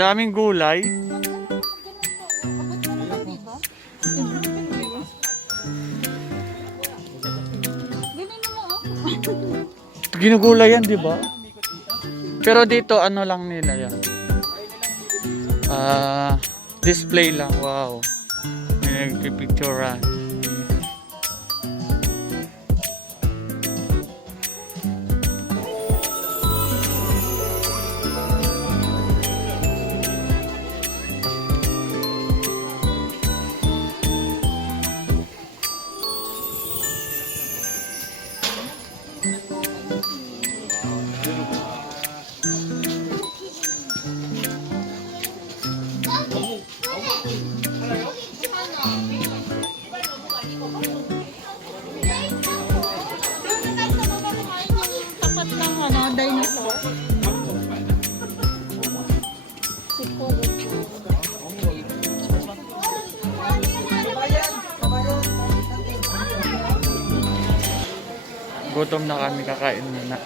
daming gulay. Ginugulay yan, di ba? Pero dito, ano lang nila yan. Display lang. Wow. May nagpipicturean. Gutom na kami, kakain muna.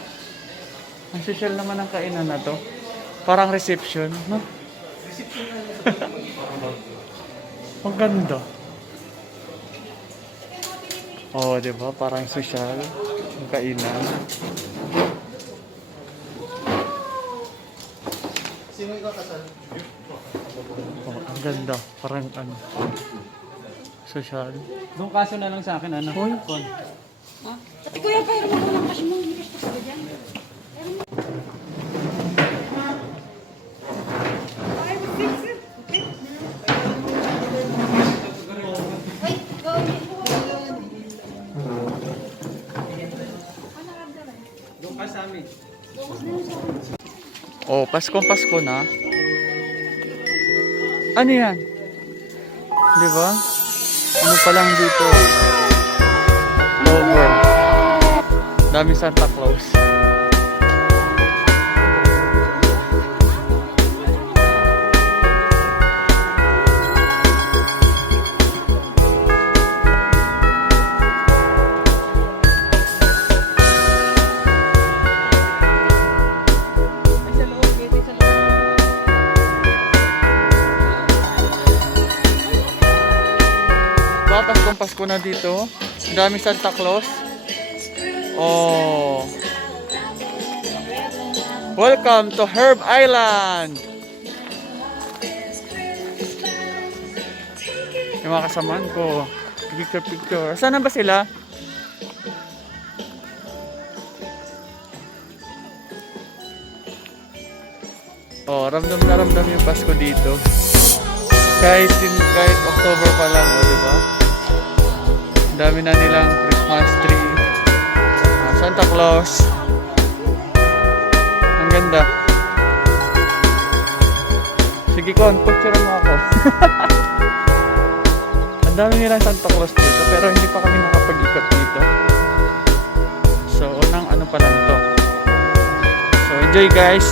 Ang social naman ang kainan na to. Parang reception, no? Ang ganda. Oh, di ba? Parang social ang kainan. Oh, ang ganda. Parang ano. Social. Doon kaso na lang sa akin, ano? Hoy. Ate kuya, pahiram mo lang kasi mo. Hindi ka sa dyan. Doon ka sa amin. Oh, Pasko na. Ano yan? Di ba? Ano pa lang dito? Over. Dami Santa Claus. Pasko na dito. Dami Santa Claus. Oh. Welcome to Herb Island. Yung mga kasamaan ko. Picture. Saan na ba sila? Oh, ramdam na ramdam yung Pasko dito. Kahit October pa lang, oh, di ba? Dami na nilang Christmas tree. Santa Claus. Ang ganda. Sige Kon, picture mo ako. Ang dami nilang Santa Claus dito, pero hindi pa kami nakapag-ikot dito. So, unang ano pa lang to. So, enjoy guys.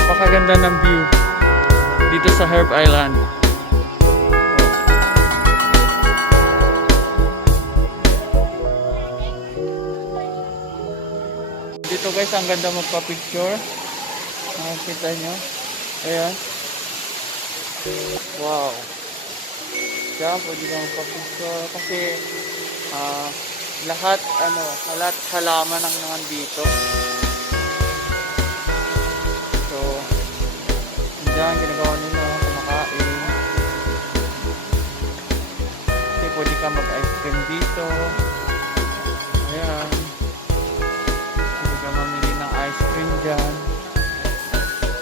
Napakaganda ng view dito sa Herb Island. Dito guys, ang ganda magpa-picture. Nakikita nyo. Ayan. Wow. Diyan, pwede ka magpa-picture. Kasi, lahat halaman ang nandito. So, diyan, ginagawa nila, kumakain. Kasi pwede ka mag-ice cream dito. Ayan. Ice cream dyan.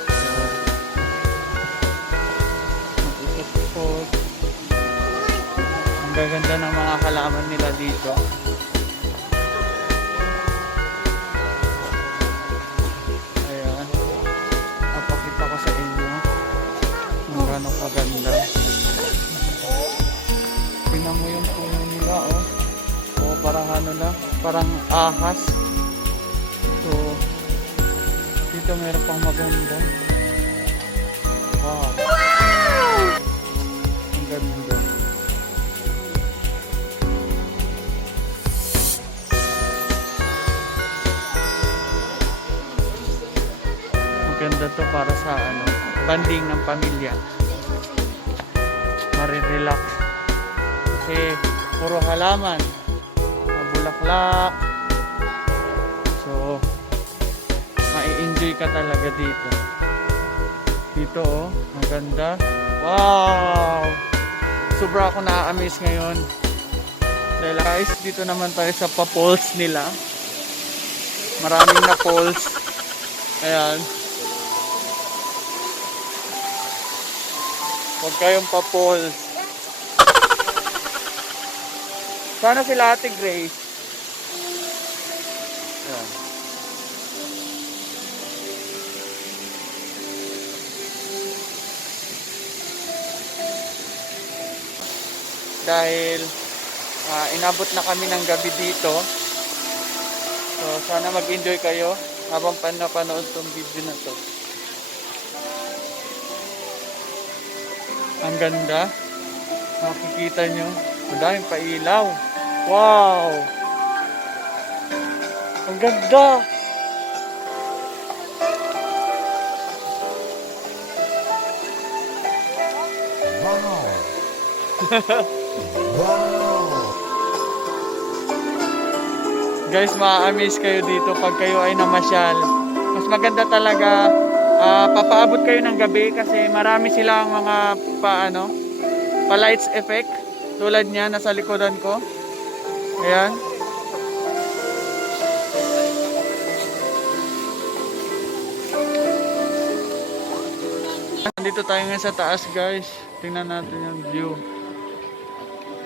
So, mag-ikot-ikot. Ang gaganda ng mga halaman nila dito. Ayan. Papakita ko sa inyo kung gano'ng kaganda. Tingnan mo yung puno nila, oh. O parang ano na, parang ahas. So, dito meron pang maganda. Wow! Ang ganda. Ang ganda to para sa ano, banding ng pamilya. Marirelax. Kasi puro halaman, mabulaklak. So, mai-enjoy ka talaga dito. Dito oh, ang ganda. Wow! Sobra ako na-amaze ngayon. Dahil guys, dito naman tayo sa pa-falls nila. Maraming na falls. Ayan. Huwag kayong pa-falls. Sana sila Ate Grace. Ayan. Dahil inabot na kami ng gabi dito. So sana mag-enjoy kayo habang napanood tong video na to. Ang ganda. Makikita nyo. Madaming pailaw. Wow! Ang ganda! Guys, ma-amaze kayo dito pag kayo ay namasyal. Mas maganda talaga papaabot kayo ng gabi kasi marami silang mga pa lights effect tulad niya nasa likodan ko. Ayan. Nandito tayo ngayon sa taas, guys. Tingnan natin yung view.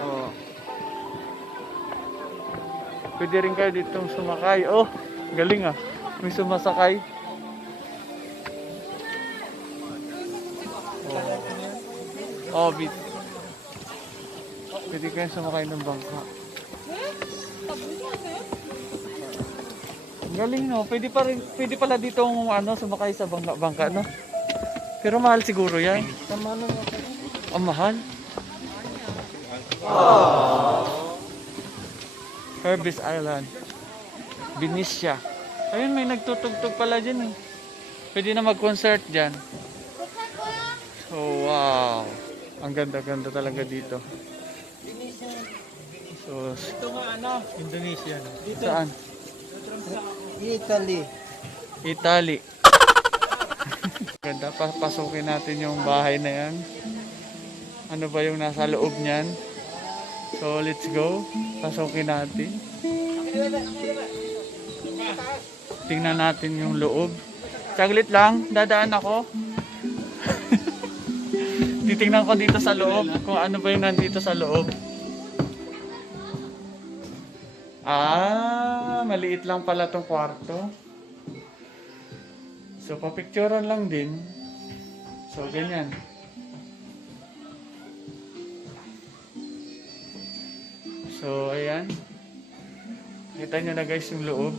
Oh. Pwede rin kayo ditong sumakay. Oh, galing ah. May sumasakay. Oh, bit. Pwede kayo sumakay ng bangka. Galing no. Pwede pala ditong sumakay sa bangka no. Pero mahal siguro yan. Ang mahal. Herbis Island, Benicia. Ayun, may nagtutugtog pala dyan eh. Pwede na mag-concert dyan. So, wow. Ang ganda-ganda talaga dito. So, Ito nga Indonesia. Dito. saan? Italy. Italy. Ganda, papasukin natin yung bahay na yan. Ano ba yung nasa loob niyan? So, let's go. Pasukin natin. Tingnan natin yung loob. Saglit lang, dadaan ako. Titingnan ko dito sa loob kung ano ba yung nandito sa loob. Maliit lang pala tong kwarto. So, papicturean lang din. So, ganyan. So, ayan. Kita nyo na guys yung loob.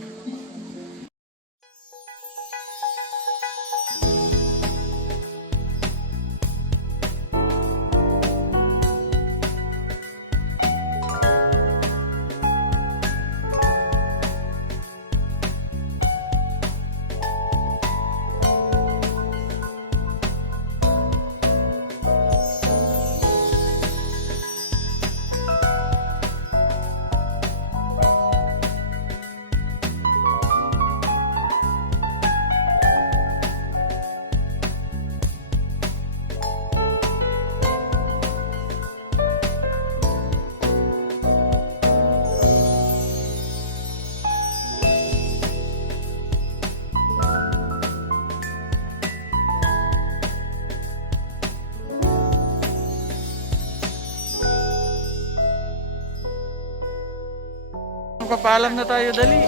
Magpapaalam na tayo, dali.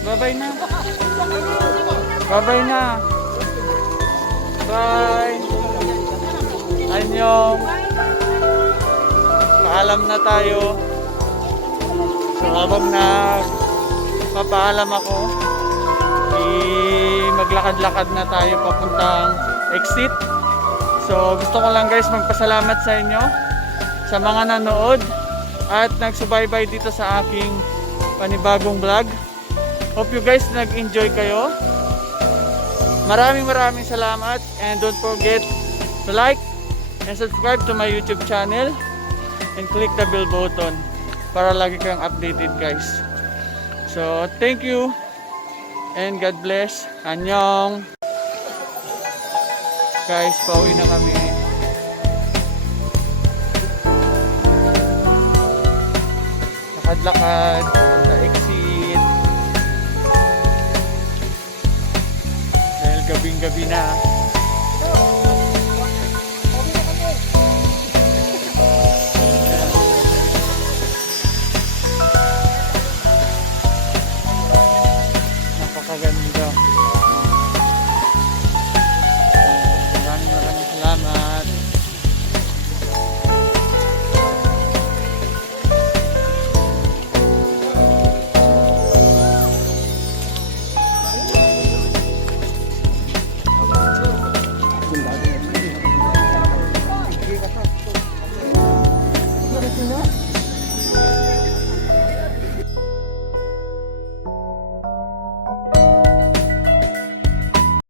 Bye-bye na. Bye-bye na. Bye. Annyeong. Paalam na tayo. So habang magpapaalam ako, maglakad-lakad na tayo papuntang exit. So gusto ko lang guys magpasalamat sa inyo sa mga nanood at nagsubaybay dito sa aking panibagong vlog. Hope you guys nag-enjoy kayo. Maraming salamat and don't forget to like and subscribe to my YouTube channel and click the bell button para lagi kang updated guys. So thank you and God bless. Annyeong. Guys, pauwi na kami. Lakad-lakad sa exit. Dahil gabing-gabi na.